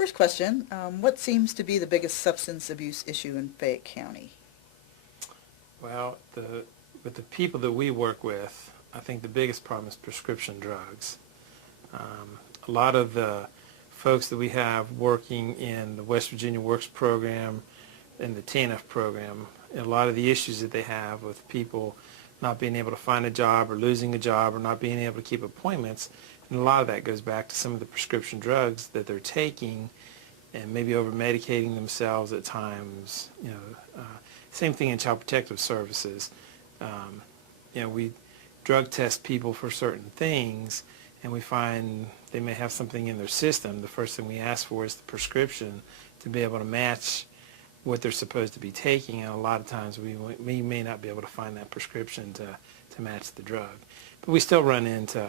First question, what seems to be the biggest substance abuse issue in Fayette County? Well, with the people that we work with, I think the biggest problem is prescription drugs. A lot of the folks that we have working in the West Virginia Works program and the TNF program, a lot of the issues that they have with people not being able to find a job or losing a job or not being able to keep appointments, and a lot of that goes back to some of the prescription drugs that they're taking and maybe over-medicating themselves at times. Same thing in Child Protective Services. We drug test people for certain things, and we find they may have something in their system. The first thing we ask for is the prescription to be able to match what they're supposed to be taking, and a lot of times we may not be able to find that prescription to match the drug. But we still run into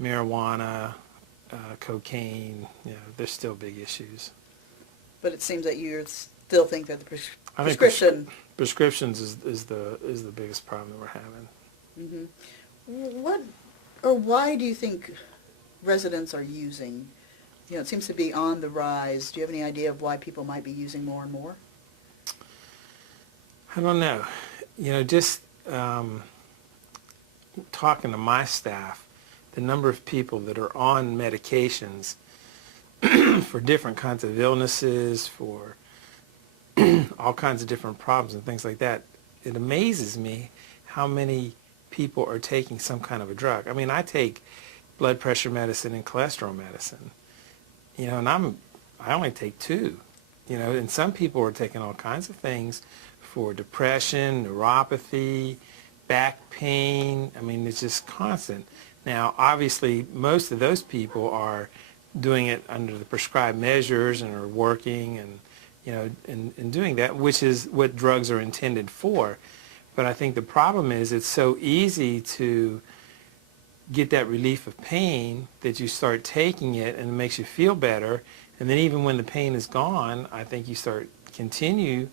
marijuana, cocaine. There's still big issues. But it seems that you still think that the I think prescription... prescriptions is the biggest problem that we're having. What or why do you think residents are using? It seems to be on the rise. Do you have any idea of why people might be using more and more? I don't know. Just talking to my staff, the number of people that are on medications for different kinds of illnesses, for all kinds of different problems and things like that, it amazes me how many people are taking some kind of a drug. I mean, I take blood pressure medicine and cholesterol medicine, and I only take two, and some people are taking all kinds of things for depression, neuropathy, back pain. I mean, it's just constant. Now, obviously, most of those people are doing it under the prescribed measures and are working and and doing that, which is what drugs are intended for. But I think the problem is it's so easy to get that relief of pain that you start taking it and it makes you feel better. And then even when the pain is gone, I think you continue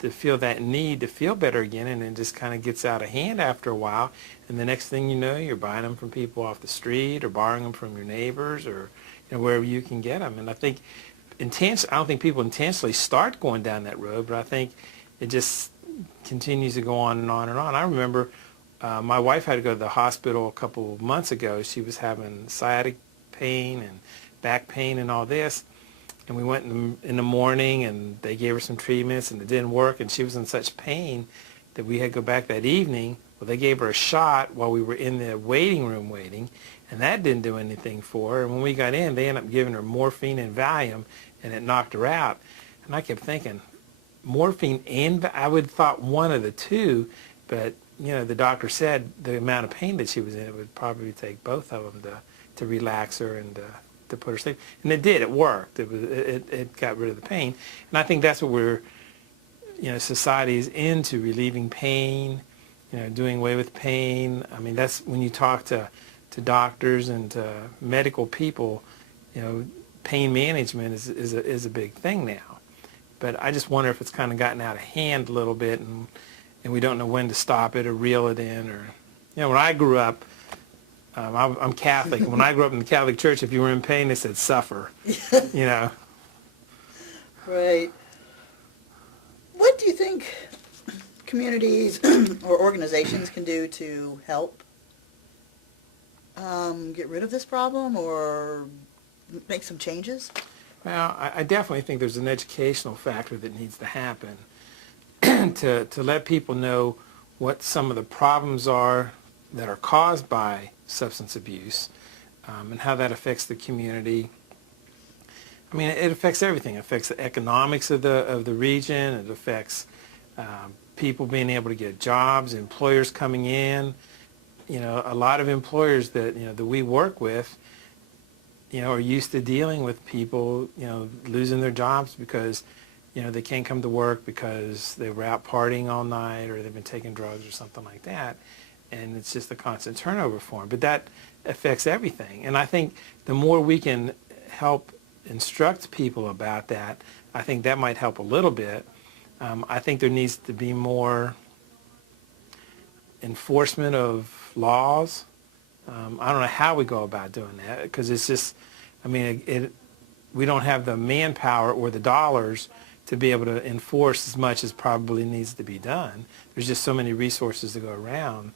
to feel that need to feel better again, and it just kind of gets out of hand after a while. And the next thing you know, you're buying them from people off the street or borrowing them from your neighbors or wherever you can get them. And I think I don't think people intentionally start going down that road, but I think it just continues to go on and on and on. I remember my wife had to go to the hospital a couple of months ago. She was having sciatic pain and back pain and all this. And we went in the morning and they gave her some treatments and it didn't work, and she was in such pain that we had to go back that evening. Well, they gave her a shot while we were in the waiting room waiting, and that didn't do anything for her. And when we got in, they ended up giving her morphine and Valium, and it knocked her out. And I kept thinking, morphine and I would have thought one of the two, but the doctor said the amount of pain that she was in, it would probably take both of them to relax her and to put her to sleep. And it did. It worked. It got rid of the pain. And I think that's what society is into, relieving pain, doing away with pain. I mean, that's when you talk to doctors and to medical people, pain management is a big thing now. But I just wonder if it's kind of gotten out of hand a little bit, and we don't know when to stop it or reel it in. Or, when I grew up, I'm Catholic. When I grew up in the Catholic Church, if you were in pain, they said suffer. Right. What do you think communities or organizations can do to help get rid of this problem or make some changes? Well, I definitely think there's an educational factor that needs to happen to let people know what some of the problems are that are caused by substance abuse and how that affects the community. I mean, it affects everything. It affects the economics of the region. It affects people being able to get jobs, employers coming in. A lot of employers that we work with, are used to dealing with people, losing their jobs because, they can't come to work because they were out partying all night or they've been taking drugs or something like that. And it's just a constant turnover for them. But that affects everything. And I think the more we can help instruct people about that, I think that might help a little bit. I think there needs to be more enforcement of laws. I don't know how we go about doing that, because it's just, I mean, we don't have the manpower or the dollars to be able to enforce as much as probably needs to be done. There's just so many resources to go around.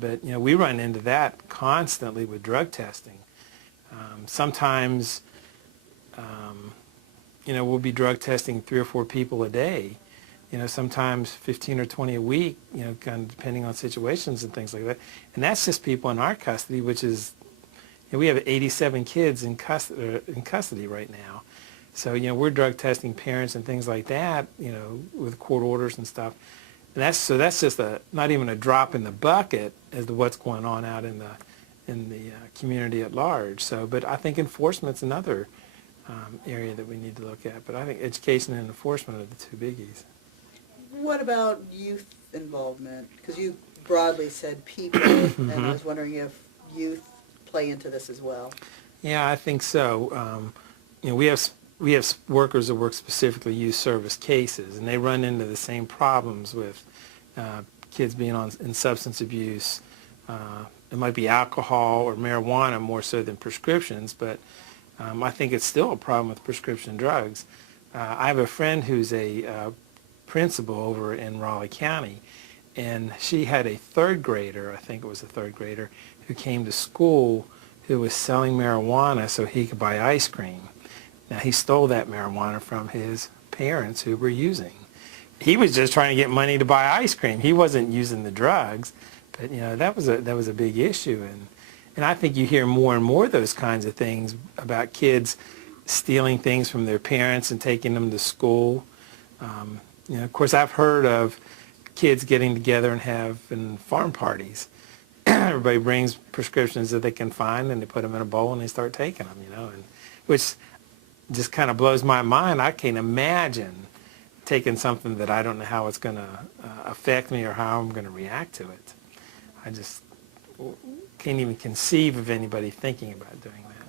But we run into that constantly with drug testing. Sometimes, we'll be drug testing 3 or 4 people a day. Sometimes 15 or 20 a week, kind of depending on situations and things like that. And that's just people in our custody, which is, we have 87 kids in custody right now. So, we're drug testing parents and things like that, with court orders and stuff. And that's just not even a drop in the bucket as to what's going on out in the community at large. So, but I think enforcement's another area that we need to look at. But I think education and enforcement are the 2 biggies. What about youth involvement? Because you broadly said people, and I was wondering if youth play into this as well. Yeah, I think so. We have workers that work specifically youth service cases, and they run into the same problems with kids being in substance abuse. It might be alcohol or marijuana more so than prescriptions, but I think it's still a problem with prescription drugs. I have a friend who's a principal over in Raleigh County, and she had a 3rd grader, I think it was a 3rd grader, who came to school who was selling marijuana so he could buy ice cream. Now, he stole that marijuana from his parents who were using. He was just trying to get money to buy ice cream. He wasn't using the drugs, but that was a big issue. And I think you hear more and more of those kinds of things about kids stealing things from their parents and taking them to school. Of course, I've heard of kids getting together and having farm parties. Everybody brings prescriptions that they can find, and they put them in a bowl and they start taking them, and which just kind of blows my mind. I can't imagine taking something that I don't know how it's going to affect me or how I'm going to react to it. I just can't even conceive of anybody thinking about doing that.